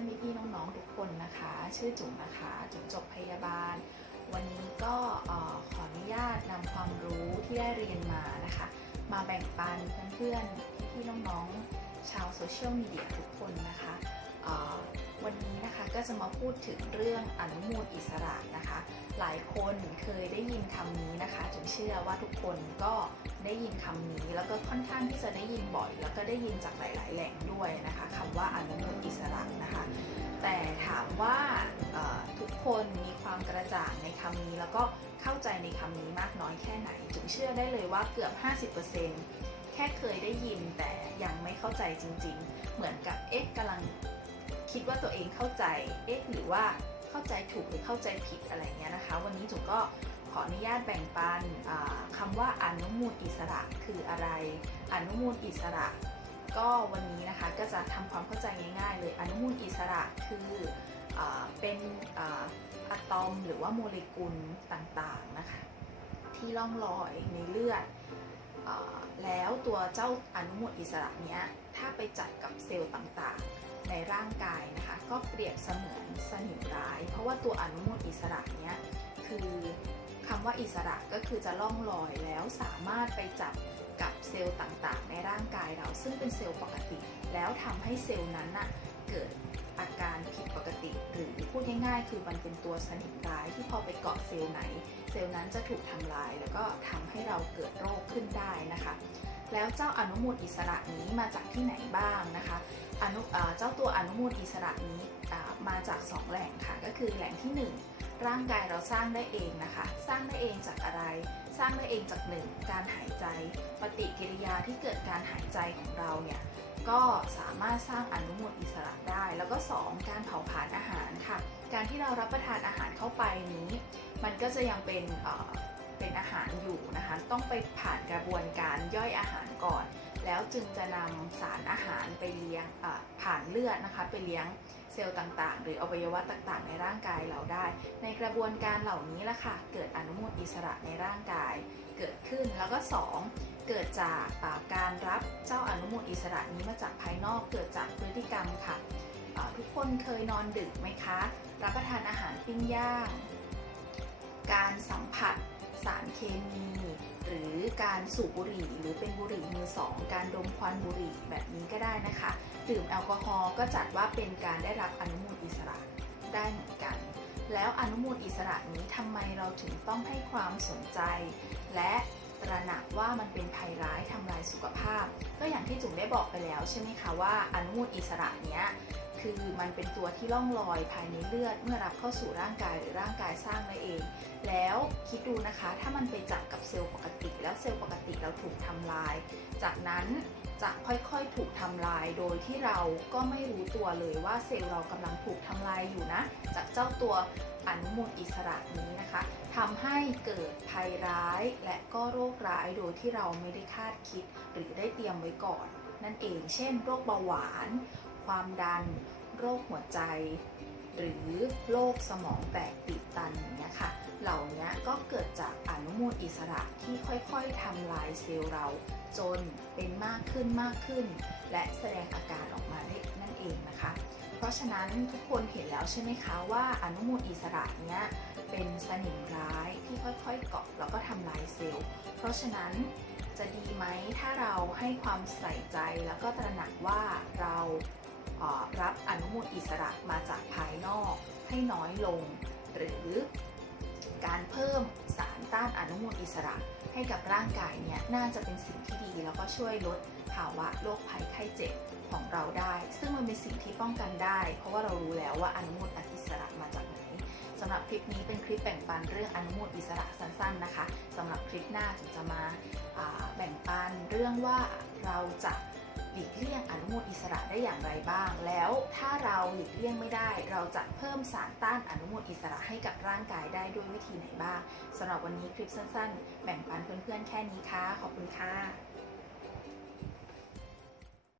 อนๆพี่ๆน้องๆทุกคนนะคะ ชื่อจุ๋มนะคะจุ๋มจบพยาบาล วันนี้ก็ขออนุญาตนำความรู้ที่ได้เรียนมานะคะ มาแบ่งปันเพื่อนๆพี่ๆน้องๆชาวโซเชียลมีเดียทุกคนนะคะ ก็จะมาพูดถึงเรื่องอนุมูลอิสระนะคะ หลายคนเคยได้ยินคำนี้นะคะจุ๋มเชื่อว่าทุกคนก็ได้ยินคำนี้ แล้วก็ค่อนข้างที่จะได้ยินบ่อย แล้วก็ได้ยินจากหลาย ๆ แหล่งด้วยนะคะคำว่าอนุมูลอิสระนะคะ แต่ถามว่าทุกคนมีความกระจ่างในคำนี้ แล้วก็เข้าใจในคำนี้มากน้อยแค่ไหนจุ๋มเชื่อได้เลยว่าเกือบ 50%แค่เคยได้ยินแต่ยังไม่เข้าใจจริง ๆ เหมือนกับเอ๊ะกำลัง คิดว่าตัวเองเข้าใจเอ๊ะหรือว่าเข้าใจถูกหรือเข้าใจผิดอะไรเงี้ยนะคะ วันนี้จุ๋มก็ขออนุญาตแบ่งปันอ่าคำว่าอนุมูลอิสระคืออะไร อนุมูลอิสระ ก็วันนี้นะคะก็จะทำความเข้าใจง่ายๆ เลยอนุมูลอิสระคืออเป็นออะตอมหรือว่าโมเลกุลต่างๆนะคะที่ล่องลอยในเลือดอแล้วตัวเจ้าอนุมูลอิสระเนี้ยถ้าไปจับกับเซลล์ต่างๆ ในร่างกายนะคะ ก็เปรียบเสมือนสนิมร้าย เพราะว่าตัวอนุมูลอิสระเนี้ยคือคำว่าอิสระก็คือจะล่องลอยแล้วสามารถไปจับกับเซลล์ต่างๆ ในร่างกายเราซึ่งเป็นเซลล์ปกติ แล้วทำให้เซลล์นั้นน่ะเกิดอาการผิดปกติ หรือพูดง่ายๆ คือมันเป็นตัวสนิมร้ายที่พอไปเกาะเซลล์ไหน เซลล์นั้นจะถูกทำลาย แล้วก็ทำให้เราเกิดโรคขึ้นได้นะคะ แล้วเจ้าอนุมูลอิสระนี้มาจากที่ไหนบ้างนะคะอนุเจ้าตัวอนุมูลอิสระนี้มาจาก 2 แหล่งค่ะ ก็คือแหล่งที่ 1 ร่างกายเราสร้างได้เองนะคะ สร้างได้เองจากอะไร สร้างได้เองจากหนึ่งการหายใจ ปฏิกิริยาที่เกิดการหายใจของเราเนี่ยก็สามารถสร้างอนุมูลอิสระได้ แล้วก็ 2 การเผาผลาญอาหารค่ะ การที่เรารับประทานอาหารเข้าไปนี้ มันก็จะยังเป็นเอ่อเป็นอาหารอยู่นะคะ ต้องไปผ่านกระบวนการย่อยอาหารก่อน แล้วจึงจะนำสารอาหารไปเลี้ยงผ่านเลือดนะคะ ไปเลี้ยงเซลล์ต่างๆ หรืออวัยวะต่างๆ ในร่างกายเราได้ ในกระบวนการเหล่านี้ละค่ะ เกิดอนุมูลอิสระในร่างกายเกิดขึ้น แล้วก็ 2 เกิดจากอ่าการรับเจ้าอนุมูลอิสระนี้มาจากภายนอก เกิดจากพฤติกรรมค่ะทุกคนเคยนอนดึกไหมคะ รับประทานอาหารปิ้งย่าง การสัมผัสสารเคมี หรือการสูบบุหรี่ หรือเป็นบุหรี่มือสองการดมควันบุหรี่แบบนี้ก็ได้นะคะ ดื่มแอลกอฮอล์ก็จัดว่าเป็นการได้รับอนุมูลอิสระได้เหมือนกัน แล้วอนุมูลอิสระนี้ทำไมเราถึงต้องให้ความสนใจ และตระหนักว่ามันเป็นภัยร้ายทำลายสุขภาพ ก็อย่างที่จุ๋มได้บอกไปแล้วใช่ไหมคะว่าอนุมูลอิสระเนี้ย คือมันเป็นตัวที่ล่องลอยภายในเลือดเมื่อรับเข้าสู่ร่างกายหรือร่างกายสร้างได้เอง แล้วคิดดูนะคะถ้ามันไปจับกับเซลล์ปกติ แล้วเซลล์ปกติเราถูกทำลาย จากนั้นจะค่อยๆถูกทำลายโดยที่เราก็ไม่รู้ตัวเลยว่าเซลล์เรากำลังถูกทำลายอยู่นะ จากเจ้าตัวอนุมูลอิสระนี้นะคะทำให้เกิดภัยร้ายและก็โรคร้ายโดยที่เราไม่ได้คาดคิดหรือได้เตรียมไว้ก่อนนั่นเอง เช่น โรคเบาหวาน ความดัน โรคหัวใจ หรือโรคสมองแตกตีบตันอย่างเงี้ยค่ะ เหล่านี้ก็เกิดจากอนุมูลอิสระที่ค่อยๆทำลายเซลล์เราจนเป็นมากขึ้นมากขึ้น และแสดงอาการออกมาได้นั่นเองนะคะ เพราะฉะนั้นทุกคนเห็นแล้วใช่ไหมคะว่าอนุมูลอิสระเนี้ยเป็นสนิมร้ายที่ค่อยๆเกาะแล้วก็ทำลายเซลล์ เพราะฉะนั้นจะดีไหมถ้าเราให้ความใส่ใจแล้วก็ตระหนักว่าเรา รับอนุมูลอิสระมาจากภายนอกให้น้อยลง หรือการเพิ่มสารต้านอนุมูลอิสระให้กับร่างกายเนี่ยน่าจะเป็นสิ่งที่ดี แล้วก็ช่วยลดภาวะโรคภัยไข้เจ็บของเราได้ ซึ่งมันเป็นสิ่งที่ป้องกันได้ เพราะว่าเรารู้แล้วว่าอนุมูลอิสระมาจากไหนสำหรับคลิปนี้เป็นคลิปแบ่งปันเรื่องอนุมูลอิสระสั้นๆนะคะสำหรับคลิปหน้าจะมาแบ่งปันเรื่องว่าเราจะ หลีกเลี่ยงอนุมูลอิสระได้อย่างไรบ้าง แล้วถ้าเราหลีกเลี่ยงไม่ได้ เราจะเพิ่มสารต้านอนุมูลอิสระให้กับร่างกายได้ด้วยวิธีไหนบ้างสำหรับวันนี้คลิปสั้น ๆ แบ่งปันเพื่อนๆแค่นี้ค่ะ ขอบคุณค่ะ